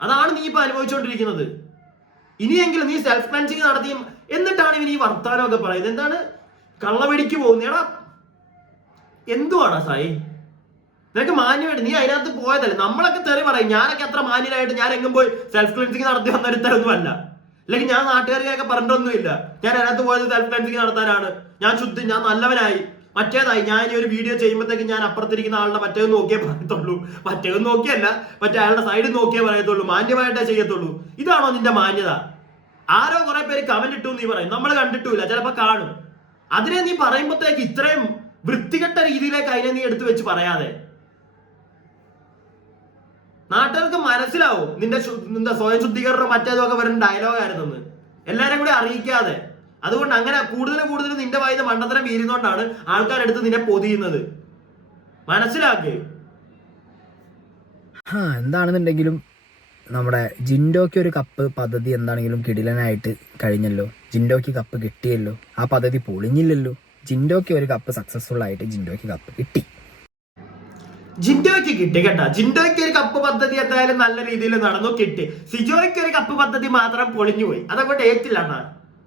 അതാണ് നീ ഇപ്പൊ അനുഭവിച്ചുകൊണ്ടിരിക്കുന്നത്. ഇനിയെങ്കിലും നീ സെൽഫ് ക്ലൻസിങ് നടത്തിയും എന്നിട്ടാണ് ഇവൻ ഈ വർത്താനമൊക്കെ പറയുന്നത്. എന്താണ് കള്ളവെടിക്ക് പോകുന്നേടാ? എന്തുവാണ് സായി? നിനക്ക് മാന്യമായിട്ട് നീ അതിനകത്ത് പോയതല്ലേ? നമ്മളൊക്കെ തെറി പറയും. ഞാനൊക്കെ അത്ര മാന്യനായിട്ട് ഞാൻ എങ്ങും പോയി സെൽഫ് ക്ലൻസിങ് നടത്തി വന്നൊരുത്തരൊന്നും അല്ല. അല്ലെങ്കിൽ ഞാൻ നാട്ടുകാർക്കൊക്കെ പറഞ്ഞിട്ടൊന്നുമില്ല. ഞാൻ അതിനകത്ത് പോയത് സെൽഫ് ക്ലൻസിങ് നടത്താനാണ്. ഞാൻ ഞാൻ നല്ലവനായി മറ്റേതായി. ഞാൻ ഈ ഒരു വീഡിയോ ചെയ്യുമ്പോഴത്തേക്ക് ഞാൻ അപ്പുറത്തിരിക്കുന്ന ആളുടെ മറ്റേത് നോക്കിയേ പറയത്തുള്ളൂ. മറ്റേത് നോക്കിയല്ല, മറ്റേ അയാളുടെ സൈഡിൽ നോക്കിയേ പറയത്തുള്ളൂ. മാന്യമായിട്ടേ ചെയ്യത്തുള്ളൂ. ഇതാണോ നിന്റെ മാന്യത? ആരോ കുറെ പേര് കമന്റ് ഇട്ടു നീ പറയും, നമ്മൾ കണ്ടിട്ടില്ല, ചിലപ്പോ കാണും. അതിനെ നീ പറയുമ്പോഴത്തേക്ക് ഇത്രയും വൃത്തികെട്ട രീതിയിലേക്ക് അതിനെ നീ എടുത്തു വെച്ച് പറയാതെ നാട്ടുകാർക്ക് മനസ്സിലാവും നിന്റെ സ്വയം ശുദ്ധീകരണം മറ്റേതൊക്കെ വരുന്ന ഡയലോഗായിരുന്നെന്ന് എല്ലാരും കൂടി അറിയിക്കാതെ. അതുകൊണ്ട് അങ്ങനെ കൂടുതൽ നിന്റെ വായിന്ന് മണ്ടത്തരം വീരുന്നോണ്ടാണ് ആൾക്കാരെടുത്ത് നിന്നെ പൊതിയുന്നത്. മനസ്സിലാക്ക്. എന്താണെന്നുണ്ടെങ്കിലും നമ്മുടെ ജിൻഡോയ്ക്ക് ഒരു കപ്പ് പദ്ധതി എന്താണെങ്കിലും കിടിലനായിട്ട് കഴിഞ്ഞല്ലോ. ജിൻഡോയ്ക്ക് കപ്പ് കിട്ടിയല്ലോ. ആ പദ്ധതി പൊളിഞ്ഞില്ലല്ലോ. ജിൻഡോയ്ക്ക് ഒരു കപ്പ് സക്സസ്ഫുൾ ആയിട്ട് ജിൻഡോയ്ക്ക് കപ്പ് കിട്ടി. ജിൻഡോയ്ക്ക് കിട്ടി കേട്ടാ. ജിൻഡോയ്ക്ക് ഒരു കപ്പ് പദ്ധതി എന്തായാലും നല്ല രീതിയിൽ നടന്നു, കിട്ടി. സിജോയ്ക്ക് ഒരു കപ്പ് പദ്ധതി മാത്രം പൊളിഞ്ഞുപോയി. അതങ്ങോട്ട് ഏറ്റില്ല അണ്ണ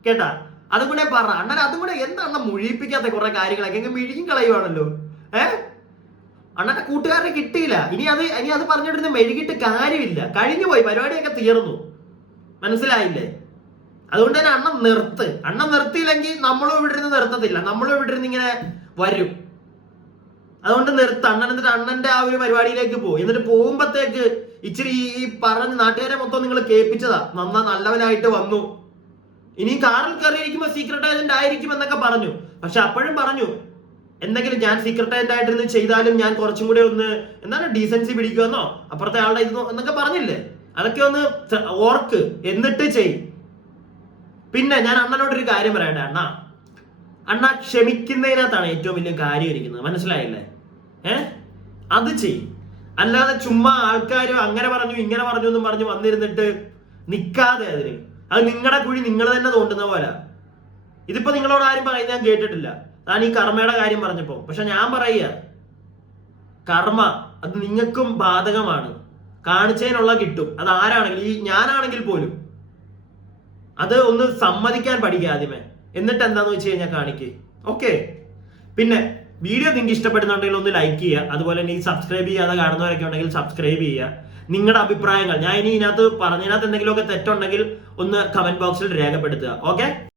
കേട്ടാ. അതും കൂടെ പറ അണ്ണൻ. അതും കൂടെ എന്താണ് മുഴിപ്പിക്കാത്ത കുറെ കാര്യങ്ങളൊക്കെ എങ്ങനെ മിഴുകി കളയുവാണല്ലോ. അണ്ണന്റെ കൂട്ടുകാരനെ കിട്ടിയില്ല. ഇനി അത് പറഞ്ഞിട്ട് മെഴുകിട്ട് കാര്യമില്ല. കഴിഞ്ഞു പോയി, പരിപാടിയൊക്കെ തീർന്നു. മനസ്സിലായില്ലേ? അതുകൊണ്ട് തന്നെ അണ്ണൻ നിർത്തിയില്ലെങ്കിൽ നമ്മളും ഇവിടെ ഇരുന്ന് നിർത്തത്തില്ല. നമ്മളും ഇവിടെ ഇരുന്ന് ഇങ്ങനെ വരും. അതുകൊണ്ട് എന്നിട്ട് അണ്ണന്റെ ആ ഒരു പരിപാടിയിലേക്ക് പോയി. എന്നിട്ട് പോകുമ്പോഴത്തേക്ക് ഇച്ചിരി ഈ പറഞ്ഞ നാട്ടുകാരെ മൊത്തം നിങ്ങൾ കേൾപ്പിച്ചതാ. നല്ലവനായിട്ട് വന്നു, ഇനി കാറിൽ കയറിയിരിക്കുമ്പോ സീക്രട്ട് ഏജന്റ് ആയിരിക്കും എന്നൊക്കെ പറഞ്ഞു. പക്ഷെ അപ്പോഴും പറഞ്ഞു എന്തെങ്കിലും ഞാൻ സീക്രട്ട് ഏജന്റ് ആയിട്ടിരുന്ന് ചെയ്താലും ഞാൻ കുറച്ചും കൂടെ ഒന്ന് എന്താണ് ഡീസൻസി പിടിക്കുമെന്നോ അപ്പുറത്തെ ആളുടെ ഇത് എന്നൊക്കെ പറഞ്ഞില്ലേ. അതൊക്കെ ഒന്ന് ഓർക്ക്, എന്നിട്ട് ചെയ്. പിന്നെ ഞാൻ അണ്ണനോടൊരു കാര്യം പറയട്ടെ. അണ്ണ ക്ഷമിക്കുന്നതിനകത്താണ് ഏറ്റവും വലിയ കാര്യം ഇരിക്കുന്നത്. മനസ്സിലായില്ലേ? അത് ചെയ്. അല്ലാതെ ചുമ്മാ ആൾക്കാരും അങ്ങനെ പറഞ്ഞു ഇങ്ങനെ പറഞ്ഞു എന്നും പറഞ്ഞു വന്നിരുന്നിട്ട് നിൽക്കാതെ അതിന്. അത് നിങ്ങളുടെ കുഴി നിങ്ങൾ തന്നെ തോണ്ടുന്ന പോലെ. ഇതിപ്പോ നിങ്ങളോട് ആരും പറയുന്നത് ഞാൻ കേട്ടിട്ടില്ല. ഞാൻ ഈ കർമ്മയുടെ കാര്യം പറഞ്ഞപ്പോ. പക്ഷെ ഞാൻ പറയുക, കർമ്മ അത് നിങ്ങൾക്കും ബാധകമാണ്. കാണിച്ചതിനുള്ള കിട്ടും. അത് ആരാണെങ്കിലും, ഈ ഞാനാണെങ്കിൽ പോലും അത് ഒന്ന് സമ്മതിക്കാൻ പഠിക്കുക ആദ്യമേ. എന്നിട്ട് എന്താന്ന് വെച്ച് കഴിഞ്ഞാൽ കാണിക്ക്. ഓക്കെ. പിന്നെ വീഡിയോ നിങ്ങൾക്ക് ഇഷ്ടപ്പെടുന്നുണ്ടെങ്കിൽ ഒന്ന് ലൈക്ക് ചെയ്യുക. അതുപോലെ തന്നെ ഈ സബ്സ്ക്രൈബ് ചെയ്യാതെ കാണുന്നവരൊക്കെ ഉണ്ടെങ്കിൽ സബ്സ്ക്രൈബ് ചെയ്യുക. നിങ്ങളുടെ അഭിപ്രായങ്ങൾ ഞാൻ ഇനി ഇതിനകത്ത് പറഞ്ഞതിനകത്ത് എന്തെങ്കിലുമൊക്കെ തെറ്റുണ്ടെങ്കിൽ ഒന്ന് കമന്റ് ബോക്സിൽ രേഖപ്പെടുത്തുക. ഓക്കെ.